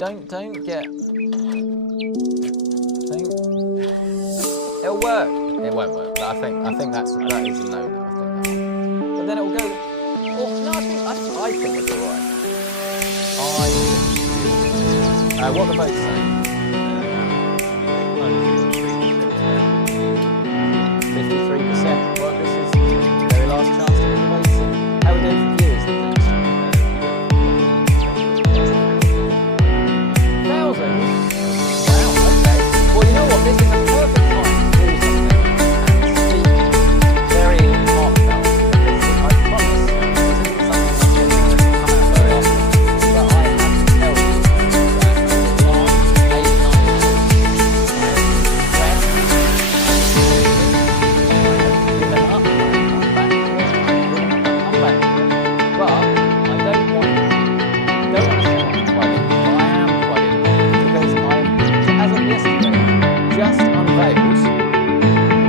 no, don't get. It'll work. It won't work. But I think that is a no-no. I think that one. But then it'll go. Oh no, I think it's alright. What the vote's saying? 53%. Well, this is the very last chance to win the race. How are we doing for viewers? Thousands? Wow, okay. Well, you know what? This is a perfect time to do something and speak very heartfelt. I promise this isn't something that's going to come out very often. But I have to tell you that the last 8, 9 years, given up, come back to it, come back to it. But I don't want to sound plug-in, but I am plug-in because I, as of yesterday, just unveiled the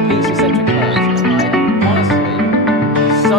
piece-eccentric merge, and I am honestly so